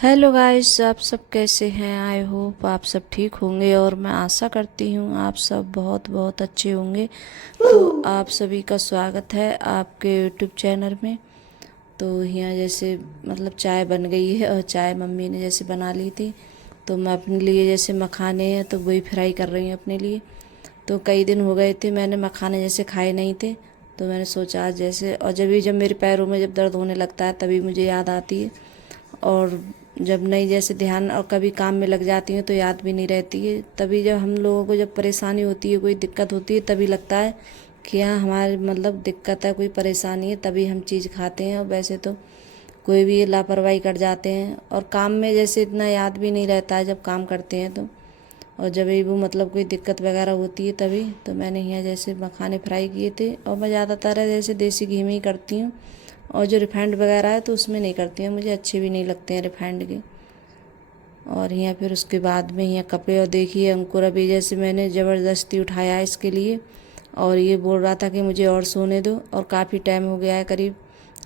Hello guys, आप सब कैसे हैं। आई होप आप सब ठीक होंगे और मैं आशा करती हूँ आप सब बहुत बहुत अच्छे होंगे। तो आप सभी का स्वागत है आपके यूट्यूब चैनल में। तो यहाँ जैसे मतलब चाय बन गई है और चाय मम्मी ने जैसे बना ली थी। तो मैं अपने लिए जैसे मखाने हैं तो वही फ्राई कर रही हूँ अपने लिए। तो कई दिन हो गए थे मैंने मखाने जैसे खाए नहीं थे। तो मैंने सोचा आज जैसे, और जब मेरे पैरों में जब दर्द होने लगता है तभी मुझे याद आती है। और जब नहीं जैसे ध्यान और कभी काम में लग जाती हूँ तो याद भी नहीं रहती है। तभी जब हम लोगों को जब परेशानी होती है, कोई दिक्कत होती है, तभी लगता है कि हाँ हमारे मतलब दिक्कत है, कोई परेशानी है, तभी हम चीज़ खाते हैं। और वैसे तो कोई भी लापरवाही कर जाते हैं और काम में जैसे इतना याद भी नहीं रहता है जब काम करते हैं तो। और जब भी वो मतलब कोई दिक्कत वगैरह होती है तभी तो मैंने यहाँ जैसे मखाने फ्राई किए थे। और मैं ज़्यादातर जैसे देसी घी में ही करती हूँ। और जो रिफाइंड वगैरह है तो उसमें नहीं करती हूँ, मुझे अच्छे भी नहीं लगते हैं रिफाइंड के। और यहाँ फिर उसके बाद में यहाँ कपड़े, और देखिए अंकुर अभी जैसे मैंने ज़बरदस्ती उठाया है इसके लिए। और ये बोल रहा था कि मुझे और सोने दो, और काफ़ी टाइम हो गया है, करीब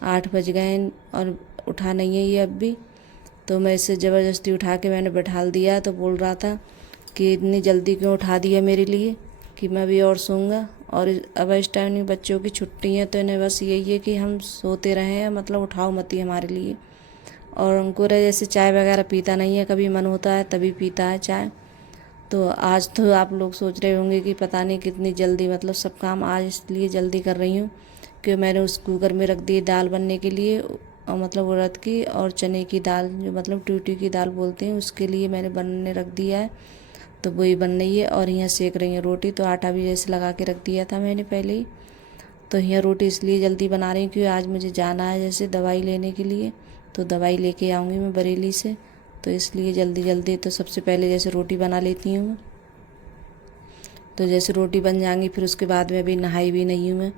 8 बज गए हैं और उठा नहीं है ये अब भी। तो मैं इसे ज़बरदस्ती उठा के मैंने बैठाल दिया। तो बोल रहा था कि इतनी जल्दी क्यों उठा दिया मेरे लिए, कि मैं भी और सोऊंगा। और अब इस टाइम नहीं, बच्चों की छुट्टी है तो इन्हें बस यही है कि हम सोते रहें, मतलब उठाओ मत ही हमारे लिए। और अंकुर है जैसे चाय वगैरह पीता नहीं है, कभी मन होता है तभी पीता है चाय। तो आज तो आप लोग सोच रहे होंगे कि पता नहीं कितनी जल्दी, मतलब सब काम आज इसलिए जल्दी कर रही हूँ कि मैंने उस कुकर में रख दी दाल बनने के लिए। और मतलब उड़द की और चने की दाल, जो मतलब ट्यूटी की दाल बोलते हैं, उसके लिए मैंने बनने रख दिया है। तो वही बन रही है। और यहाँ सेक रही है रोटी, तो आटा भी जैसे लगा के रख दिया था मैंने पहले ही। तो यहाँ रोटी इसलिए जल्दी बना रही हूँ क्योंकि आज मुझे जाना है जैसे दवाई लेने के लिए। तो दवाई लेके आऊँगी मैं बरेली से, तो इसलिए जल्दी जल्दी तो सबसे पहले जैसे रोटी बना लेती हूँ मैं। तो जैसे रोटी बन जाएंगी फिर उसके बाद में अभी नहाई भी नहीं हूँ मैं।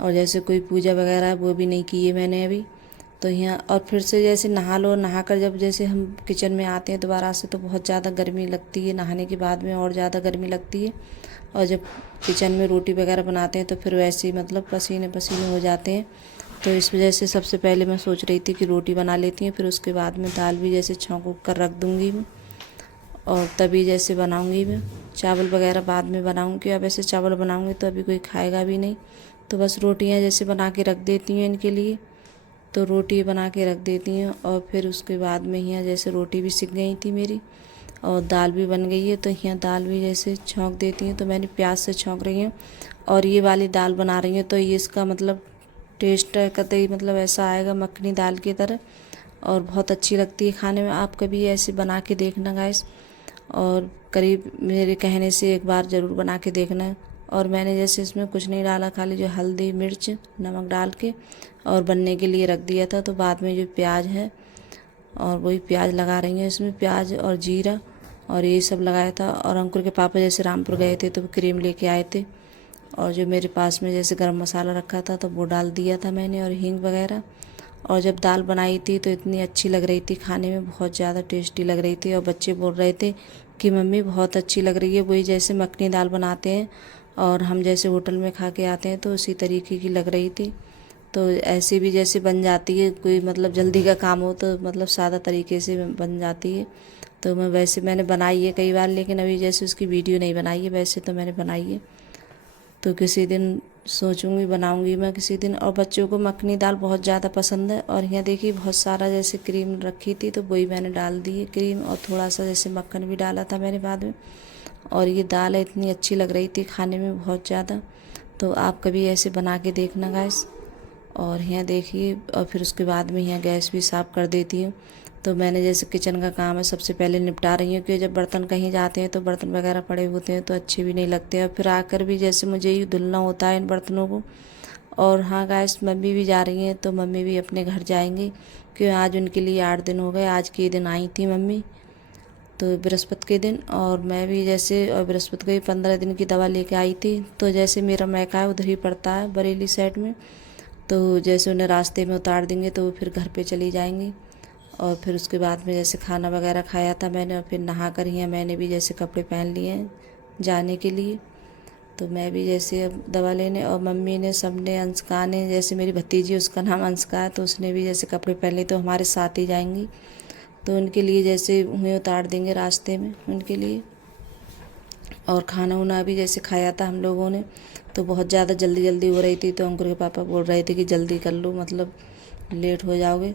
और जैसे कोई पूजा वगैरह है वो भी नहीं की है मैंने अभी। तो यहाँ और फिर से जैसे नहा लो, नहा कर जब जैसे हम किचन में आते हैं दोबारा से तो बहुत ज़्यादा गर्मी लगती है, नहाने के बाद में और ज़्यादा गर्मी लगती है। और जब किचन में रोटी वगैरह बनाते हैं तो फिर वैसे ही मतलब पसीने पसीने हो जाते हैं। तो इस वजह से सबसे पहले मैं सोच रही थी कि रोटी बना लेती हूँ, फिर उसके बाद में दाल भी जैसे छौंक उक कर रख दूँगी मैं। और तभी जैसे बनाऊँगी मैं चावल वगैरह बाद में बनाऊँगी। अब ऐसे चावल बनाऊँगी तो अभी कोई खाएगा भी नहीं। तो बस रोटियाँ जैसे बना के रख देती हूँ इनके लिए। तो रोटी बना के रख देती हूँ और फिर उसके बाद में यहाँ जैसे रोटी भी सिक गई थी मेरी और दाल भी बन गई है। तो यहाँ दाल भी जैसे छौंक देती हूँ, तो मैंने प्याज से छौंक रही हूँ। और ये वाली दाल बना रही हूँ तो ये इसका मतलब टेस्ट कतई मतलब ऐसा आएगा मखनी दाल की तरह, और बहुत अच्छी लगती है खाने में। आप कभी ऐसे बना के देखना गाइस, और करीब मेरे कहने से एक बार ज़रूर बना के देखना। और मैंने जैसे इसमें कुछ नहीं डाला, खाली जो हल्दी मिर्च नमक डाल के और बनने के लिए रख दिया था। तो बाद में जो प्याज है और वही प्याज लगा रही हैं इसमें, प्याज और जीरा और ये सब लगाया था। और अंकुर के पापा जैसे रामपुर गए थे तो वो क्रीम लेके आए थे, और जो मेरे पास में जैसे गरम मसाला रखा था तो वो डाल दिया था मैंने, और हींग वगैरह। और जब दाल बनाई थी तो इतनी अच्छी लग रही थी, खाने में बहुत ज़्यादा टेस्टी लग रही थी। और बच्चे बोल रहे थे कि मम्मी बहुत अच्छी लग रही है, वही जैसे मखनी दाल बनाते हैं और हम जैसे होटल में खा के आते हैं तो उसी तरीके की लग रही थी। तो ऐसे भी जैसे बन जाती है, कोई मतलब जल्दी का काम हो तो मतलब सादा तरीके से बन जाती है। तो मैं वैसे मैंने बनाई है कई बार, लेकिन अभी जैसे उसकी वीडियो नहीं बनाई है, वैसे तो मैंने बनाई है। तो किसी दिन सोचूंगी बनाऊंगी मैं किसी दिन। और बच्चों को मखनी दाल बहुत ज़्यादा पसंद है। और यहाँ देखिए बहुत सारा जैसे क्रीम रखी थी तो वही मैंने डाल दी है क्रीम, और थोड़ा सा जैसे मक्खन भी डाला था मैंने बाद में। और ये दाल है इतनी अच्छी लग रही थी खाने में बहुत ज़्यादा। तो आप कभी ऐसे बना के देखना गाइस। और यहाँ देखिए, और फिर उसके बाद में यहाँ गैस भी साफ़ कर देती हूँ। तो मैंने जैसे किचन का काम है सबसे पहले निपटा रही हूँ, कि जब बर्तन कहीं जाते हैं तो बर्तन वगैरह पड़े होते हैं तो अच्छे भी नहीं लगते। और फिर आकर भी जैसे मुझे ही धुलना होता है इन बर्तनों को। और हाँ गाइस, मम्मी भी जा रही हैं तो मम्मी भी अपने घर जाएंगी, क्योंकि आज उनके लिए 8 दिन हो गए। आज के दिन आई थी मम्मी, तो बृहस्पति के दिन। और मैं भी जैसे, और बृहस्पति को ही 15 दिन की दवा लेके आई थी। तो जैसे मेरा मैका है उधर ही पड़ता है बरेली साइड में, तो जैसे उन्हें रास्ते में उतार देंगे तो वो फिर घर पे चली जाएंगी। और फिर उसके बाद में जैसे खाना वगैरह खाया था मैंने, और फिर नहा कर ही मैंने भी जैसे कपड़े पहन लिए हैं जाने के लिए। तो मैं भी जैसे अब दवा लेने, और मम्मी ने सबने, अंशका ने, जैसे मेरी भतीजी उसका नाम अंशका है, तो उसने भी जैसे कपड़े पहन लिए तो हमारे साथ ही जाएंगी। तो उनके लिए जैसे हुए उतार देंगे रास्ते में उनके लिए। और खाना वाना भी जैसे खाया था हम लोगों ने, तो बहुत ज़्यादा जल्दी जल्दी हो रही थी, तो अंकुर के पापा बोल रहे थे कि जल्दी कर लो, मतलब लेट हो जाओगे।